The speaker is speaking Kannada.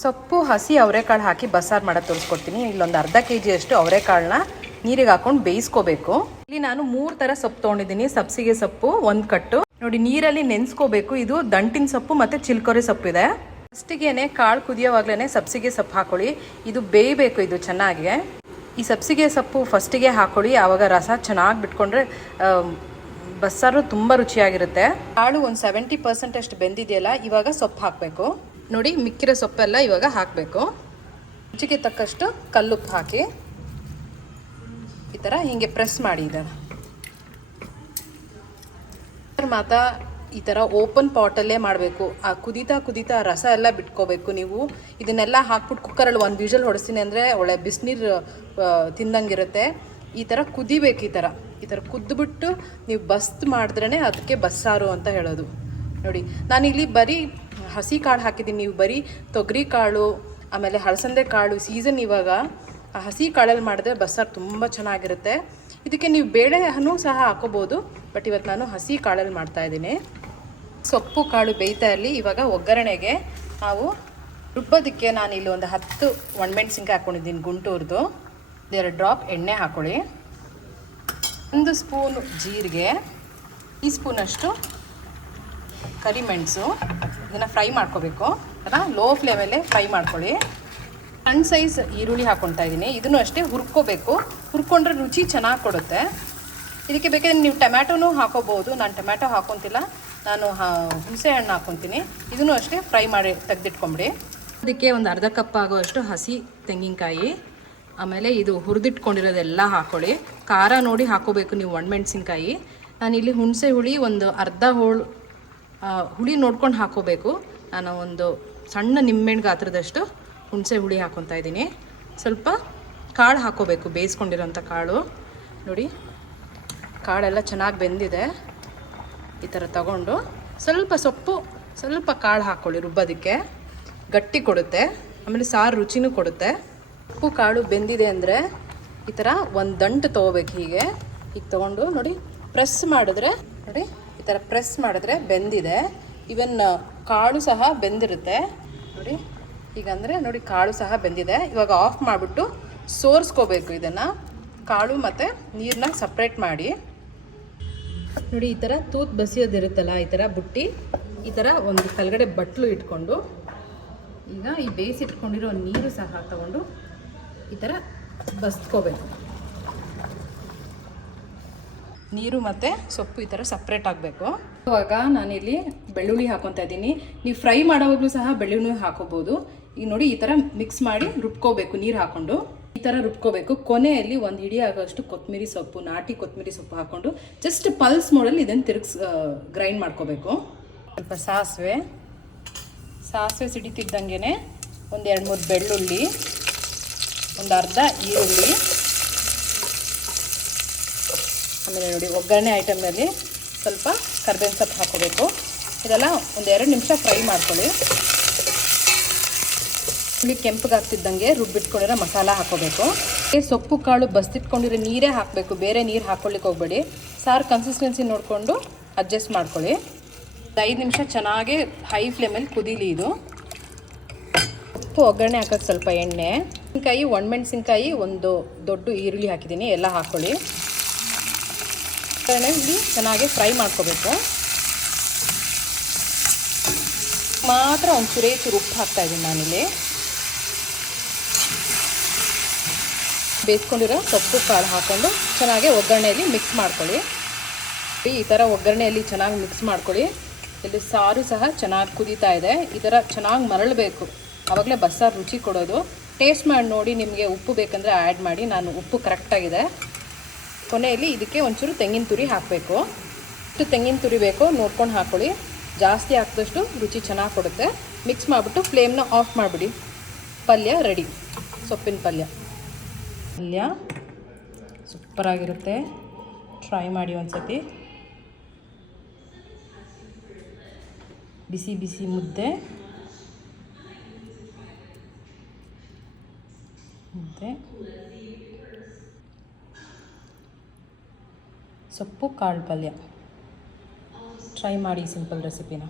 ಸೊಪ್ಪು ಹಸಿ ಅವರೆಕಾಳು ಹಾಕಿ ಬಸ್ಸಾರು ಮಾಡೋದು ತೋರಿಸ್ಕೊಡ್ತೀನಿ. ಇಲ್ಲೊಂದು ಅರ್ಧ ಕೆ ಜಿಯಷ್ಟು ಅವರೆಕಾಳನ್ನ ನೀರಿಗೆ ಹಾಕೊಂಡು ಬೇಯಿಸ್ಕೋಬೇಕು. ಇಲ್ಲಿ ನಾನು ಮೂರು ಥರ ಸೊಪ್ಪು ತೊಗೊಂಡಿದ್ದೀನಿ. ಸಬ್ಸಿಗೆ ಸೊಪ್ಪು ಒಂದು ಕಟ್ಟು. ನೋಡಿ, ನೀರಲ್ಲಿ ನೆನೆಸ್ಕೋಬೇಕು. ಇದು ದಂಟಿನ ಸೊಪ್ಪು ಮತ್ತು ಚಿಲ್ಕೊರೆ ಸೊಪ್ಪು ಇದೆ. ಫಸ್ಟಿಗೆನೆ ಕಾಳು ಕುದಿಯೋವಾಗ್ಲೇ ಸಬ್ಸಿಗೆ ಸೊಪ್ಪು ಹಾಕೊಳ್ಳಿ. ಇದು ಬೇಯಬೇಕು ಇದು ಚೆನ್ನಾಗಿ. ಈ ಸಬ್ಸಿಗೆ ಸೊಪ್ಪು ಫಸ್ಟಿಗೆ ಹಾಕೊಳ್ಳಿ. ಆವಾಗ ರಸ ಚೆನ್ನಾಗಿ ಬಿಟ್ಕೊಂಡ್ರೆ ಬಸ್ಸಾರು ತುಂಬ ರುಚಿಯಾಗಿರುತ್ತೆ. ಕಾಳು ಒಂದು ಸೆವೆಂಟಿ ಪರ್ಸೆಂಟ್ ಅಷ್ಟು ಬೆಂದಿದೆಯಲ್ಲ, ಇವಾಗ ಸೊಪ್ಪು ಹಾಕಬೇಕು. ನೋಡಿ, ಮಿಕ್ಕಿರೋ ಸೊಪ್ಪೆಲ್ಲ ಇವಾಗ ಹಾಕಬೇಕು. ರುಚಿಗೆ ತಕ್ಕಷ್ಟು ಕಲ್ಲುಪ್ಪು ಹಾಕಿ. ಈ ಥರ ಹೀಗೆ ಪ್ರೆಸ್ ಮಾಡಿ ಇದನ್ನು. ಮಾತ ಈ ಥರ ಓಪನ್ ಪಾಟಲ್ಲೇ ಮಾಡಬೇಕು. ಆ ಕುದೀತಾ ಕುದೀತಾ ರಸ ಎಲ್ಲ ಬಿಟ್ಕೋಬೇಕು ನೀವು. ಇದನ್ನೆಲ್ಲ ಹಾಕ್ಬಿಟ್ಟು ಕುಕ್ಕರಲ್ಲಿ ಒಂದು ವಿಷಲ್ ಹೊಡಿಸ್ತೀನಿ ಅಂದರೆ ಒಳ್ಳೆ ಬಿಸಿನೀರು ತಿಂದಂಗಿರುತ್ತೆ. ಈ ಥರ ಕುದಿಬೇಕು ಈ ಥರ ಈ ಥರ ಕುದ್ದುಬಿಟ್ಟು ನೀವು ಬಸ್ತ್ ಮಾಡಿದ್ರೇ ಅದಕ್ಕೆ ಬಸ್ಸಾರು ಅಂತ ಹೇಳೋದು. ನೋಡಿ, ನಾನಿಲ್ಲಿ ಬರೀ ಹಸಿ ಕಾಳು ಹಾಕಿದ್ದೀನಿ. ನೀವು ಬರೀ ತೊಗರಿ ಕಾಳು, ಆಮೇಲೆ ಹಳಸಂದೆ ಕಾಳು ಸೀಸನ್ ಇವಾಗ, ಆ ಹಸಿ ಕಾಳಲ್ಲಿ ಮಾಡಿದ್ರೆ ಬಸ್ಸಾರು ತುಂಬ ಚೆನ್ನಾಗಿರುತ್ತೆ. ಇದಕ್ಕೆ ನೀವು ಬೇಳೆನೂ ಸಹ ಹಾಕೋಬೋದು, ಬಟ್ ಇವತ್ತು ನಾನು ಹಸಿ ಕಾಳಲ್ಲಿ ಮಾಡ್ತಾ ಇದ್ದೀನಿ. ಸೊಪ್ಪು ಕಾಳು ಬೇಯ್ತಾ ಇರಲಿ, ಇವಾಗ ಒಗ್ಗರಣೆಗೆ ನಾವು ರುಬ್ಬೋದಕ್ಕೆ ನಾನು ಇಲ್ಲಿ ಒಂದು ಹತ್ತು ಒಣಮೆಣ್ಸಿನ್ಕಾಯಿ ಹಾಕ್ಕೊಂಡಿದ್ದೀನಿ ಗುಂಟೂರ್ದು. ಎರಡು ಡ್ರಾಪ್ ಎಣ್ಣೆ ಹಾಕೊಳ್ಳಿ. ಒಂದು ಸ್ಪೂನ್ ಜೀರಿಗೆ, ಈ ಸ್ಪೂನಷ್ಟು ಕರಿಮೆಣಸು ಇದನ್ನು ಫ್ರೈ ಮಾಡ್ಕೋಬೇಕು. ಅಲ್ಲ ಲೋ ಫ್ಲೇಮಲ್ಲೇ ಫ್ರೈ ಮಾಡ್ಕೊಳ್ಳಿ. ಸಣ್ಣ ಸೈಜ್ ಈರುಳ್ಳಿ ಹಾಕ್ಕೊತಾ ಇದ್ದೀನಿ. ಇದನ್ನು ಅಷ್ಟೇ ಹುರ್ಕೋಬೇಕು. ಹುರ್ಕೊಂಡ್ರೆ ರುಚಿ ಚೆನ್ನಾಗಿ ಕೊಡುತ್ತೆ. ಇದಕ್ಕೆ ಬೇಕಾದ್ರೆ ನೀವು ಟೊಮ್ಯಾಟೊನೂ ಹಾಕೋಬೋದು ನಾನು ಟೊಮ್ಯಾಟೊ ಹಾಕೊತಿಲ್ಲ. ನಾನು ಹುಣಸೆ ಹಣ್ಣು ಹಾಕೊತೀನಿ. ಇದನ್ನು ಅಷ್ಟೇ ಫ್ರೈ ಮಾಡಿ ತೆಗೆದಿಟ್ಕೊಂಬಿಡಿ. ಅದಕ್ಕೆ ಒಂದು ಅರ್ಧ ಕಪ್ ಆಗೋಷ್ಟು ಹಸಿ ತೆಂಗಿನಕಾಯಿ. ಆಮೇಲೆ ಇದು ಹುರಿದಿಟ್ಕೊಂಡಿರೋದೆಲ್ಲ ಹಾಕ್ಕೊಳ್ಳಿ ಖಾರ ನೋಡಿ ಹಾಕೋಬೇಕು ನೀವು ಒಣಮೆಣ್ಸಿನ್ಕಾಯಿ. ನಾನಿಲ್ಲಿ ಹುಣಸೆ ಹುಳಿ ಒಂದು ಅರ್ಧ ಹೋಳು ಹುಳಿ ನೋಡ್ಕೊಂಡು ಹಾಕೋಬೇಕು. ನಾನು ಒಂದು ಸಣ್ಣ ನಿಂಬೆಹಣ್ಣು ಗಾತ್ರದಷ್ಟು ಹುಣಸೆ ಹುಳಿ ಹಾಕೊತಾ ಇದ್ದೀನಿ. ಸ್ವಲ್ಪ ಕಾಳು ಹಾಕೋಬೇಕು, ಬೇಯಿಸ್ಕೊಂಡಿರೋಂಥ ಕಾಳು. ನೋಡಿ, ಕಾಳೆಲ್ಲ ಚೆನ್ನಾಗಿ ಬೆಂದಿದೆ. ಈ ಥರ ತಗೊಂಡು ಸ್ವಲ್ಪ ಸೊಪ್ಪು, ಸ್ವಲ್ಪ ಕಾಳು ಹಾಕ್ಕೊಳ್ಳಿ ರುಬ್ಬೋದಕ್ಕೆ. ಗಟ್ಟಿ ಕೊಡುತ್ತೆ, ಆಮೇಲೆ ಸಾರು ರುಚಿನೂ ಕೊಡುತ್ತೆ. ಉಪ್ಪು, ಕಾಳು ಬೆಂದಿದೆ ಅಂದರೆ ಈ ಥರ ಒಂದು ದಂಟು ತೊಗೋಬೇಕು ಹೀಗೆ. ಹೀಗೆ ತೊಗೊಂಡು ನೋಡಿ, ಪ್ರೆಸ್ ಮಾಡಿದ್ರೆ ನೋಡಿ ಥರ ಪ್ರೆಸ್ ಮಾಡಿದ್ರೆ ಬೆಂದಿದೆ. ಇವನ್ ಕಾಳು ಸಹ ಬೆಂದಿರುತ್ತೆ. ನೋಡಿ ಹೀಗಂದರೆ ನೋಡಿ ಕಾಳು ಸಹ ಬೆಂದಿದೆ. ಇವಾಗ ಆಫ್ ಮಾಡಿಬಿಟ್ಟು ಸೋರಿಸ್ಕೋಬೇಕು ಇದನ್ನು. ಕಾಳು ಮತ್ತು ನೀರನ್ನ ಸಪ್ರೇಟ್ ಮಾಡಿ. ನೋಡಿ, ಈ ಥರ ತೂತ್ ಬಸಿಯೋದಿರುತ್ತಲ್ಲ, ಈ ಥರ ಬುಟ್ಟಿ, ಈ ಥರ ಒಂದು ಕೆಳಗಡೆ ಬಟ್ಲು ಇಟ್ಕೊಂಡು, ಈಗ ಈ ಬೇಯಿಸಿಟ್ಕೊಂಡಿರೋ ನೀರು ಸಹ ತಗೊಂಡು ಈ ಥರ ಬಸ್ಕೋಬೇಕು. ನೀರು ಮತ್ತು ಸೊಪ್ಪು ಈ ಥರ ಸಪ್ರೇಟ್ ಆಗಬೇಕು. ಇವಾಗ ನಾನಿಲ್ಲಿ ಬೆಳ್ಳುಳ್ಳಿ ಹಾಕೊತಾ ಇದ್ದೀನಿ. ನೀವು ಫ್ರೈ ಮಾಡೋವಾಗಲೂ ಸಹ ಬೆಳ್ಳುಳ್ಳಿ ಹಾಕೋಬೋದು. ಈಗ ನೋಡಿ ಈ ಥರ ಮಿಕ್ಸ್ ಮಾಡಿ ರುಬ್ಕೋಬೇಕು ನೀರು ಹಾಕ್ಕೊಂಡು ಈ ಥರ ರುಬ್ಕೋಬೇಕು. ಕೊನೆಯಲ್ಲಿ ಒಂದು ಹಿಡಿ ಆಗೋಷ್ಟು ಕೊತ್ತಂಬರಿ ಸೊಪ್ಪು, ನಾಟಿ ಕೊತ್ತಂಬರಿ ಸೊಪ್ಪು ಹಾಕ್ಕೊಂಡು ಜಸ್ಟ್ ಪಲ್ಸ್ ಮೋಡಲ್ಲಿ ಇದನ್ನು ತಿರುಗಿಸ್ ಗ್ರೈಂಡ್ ಮಾಡ್ಕೋಬೇಕು. ಸ್ವಲ್ಪ ಸಾಸಿವೆ. ಸಾಸಿವೆ ಸಿಡಿತಿದ್ದಂಗೆ ಒಂದು ಎರಡು ಮೂರು ಬೆಳ್ಳುಳ್ಳಿ, ಒಂದು ಅರ್ಧ ಈರುಳ್ಳಿ. ಆಮೇಲೆ ನೋಡಿ, ಒಗ್ಗರಣೆ ಐಟಮ್ನಲ್ಲಿ ಸ್ವಲ್ಪ ಕರ್ಬೇವಿನ ಸೊಪ್ಪು ಹಾಕೋಬೇಕು ಇದೆಲ್ಲ ಒಂದು ಎರಡು ನಿಮಿಷ ಫ್ರೈ ಮಾಡ್ಕೊಳ್ಳಿ. ಹುಳಿ ಕೆಂಪಗಾಗ್ತಿದ್ದಂಗೆ ರುಬ್ಬಿಟ್ಕೊಂಡಿರೋ ಮಸಾಲ ಹಾಕೋಬೇಕು ಸೊಪ್ಪು, ಕಾಳು ಬಸ್ತಿಟ್ಕೊಂಡಿರೋ ನೀರೇ ಹಾಕಬೇಕು. ಬೇರೆ ನೀರು ಹಾಕ್ಕೊಳ್ಳಿಕ್ಕೆ ಹೋಗ್ಬೇಡಿ. ಸಾರು ಕನ್ಸಿಸ್ಟೆನ್ಸಿ ನೋಡಿಕೊಂಡು ಅಡ್ಜಸ್ಟ್ ಮಾಡ್ಕೊಳ್ಳಿ. ಐದು ನಿಮಿಷ ಚೆನ್ನಾಗಿ ಹೈ ಫ್ಲೇಮಲ್ಲಿ ಕುದೀಲಿ ಇದು. ಉಪ್ಪು, ಒಗ್ಗರಣೆ ಹಾಕೋದು ಸ್ವಲ್ಪ ಎಣ್ಣೆ. ಮೆಣಸಿನ್ಕಾಯಿ ಒಣಮೆಣ್ಸಿನ್ಕಾಯಿ ಒಂದು ದೊಡ್ಡ ಈರುಳ್ಳಿ ಹಾಕಿದ್ದೀನಿ. ಎಲ್ಲ ಹಾಕ್ಕೊಳ್ಳಿ. ಇಲ್ಲಿ ಚೆನ್ನಾಗಿ ಫ್ರೈ ಮಾಡ್ಕೋಬೇಕು. ಮಾತ್ರ ಒಂದು ಚುರೇ ಚೂರು ಉಪ್ಪು ಹಾಕ್ತಾ ಇದ್ದೀನಿ ನಾನಿಲ್ಲಿ. ಬೇಯಿಸ್ಕೊಂಡಿರೋ ಸೊಪ್ಪು ಕಾಳು ಹಾಕ್ಕೊಂಡು ಚೆನ್ನಾಗಿ ಒಗ್ಗರಣೆಯಲ್ಲಿ ಮಿಕ್ಸ್ ಮಾಡ್ಕೊಳ್ಳಿ. ಈ ಥರ ಒಗ್ಗರಣೆಯಲ್ಲಿ ಚೆನ್ನಾಗಿ ಮಿಕ್ಸ್ ಮಾಡ್ಕೊಳ್ಳಿ. ಇಲ್ಲಿ ಸಾರು ಸಹ ಚೆನ್ನಾಗಿ ಕುದೀತಾ ಇದೆ. ಈ ಥರ ಚೆನ್ನಾಗಿ ಮರಳಬೇಕು. ಆವಾಗಲೇ ಬಸ್ಸಾರು ರುಚಿ ಕೊಡೋದು. ಟೇಸ್ಟ್ ಮಾಡಿ ನೋಡಿ ನಿಮಗೆ ಉಪ್ಪು ಬೇಕಂದರೆ ಆ್ಯಡ್ ಮಾಡಿ. ನಾನು ಉಪ್ಪು ಕರೆಕ್ಟಾಗಿದೆ ಕೊನೆಯಲ್ಲಿ ಇದಕ್ಕೆ ಒಂಚೂರು ತೆಂಗಿನ ತುರಿ ಹಾಕಬೇಕು. ಎಷ್ಟು ತೆಂಗಿನ ತುರಿ ಬೇಕು, ನೋಡ್ಕೊಂಡು ಹಾಕ್ಕೊಳ್ಳಿ ಜಾಸ್ತಿ ಹಾಕಿದಷ್ಟು ರುಚಿ ಚೆನ್ನಾಗಿ ಕೊಡುತ್ತೆ. ಮಿಕ್ಸ್ ಮಾಡಿಬಿಟ್ಟು ಫ್ಲೇಮ್ನ ಆಫ್ ಮಾಡಿಬಿಡಿ. ಪಲ್ಯ ರೆಡಿ ಸೊಪ್ಪಿನ ಪಲ್ಯ. ಪಲ್ಯ ಸೂಪರಾಗಿರುತ್ತೆ ಟ್ರೈ ಮಾಡಿ ಒಂದ್ಸತಿ. ಬಿಸಿ ಬಿಸಿ ಮುದ್ದೆ. ಸೊಪ್ಪು ಕಾಳು ಪಲ್ಯ. ಟ್ರೈ ಮಾಡಿ ಸಿಂಪಲ್ ರೆಸಿಪಿನ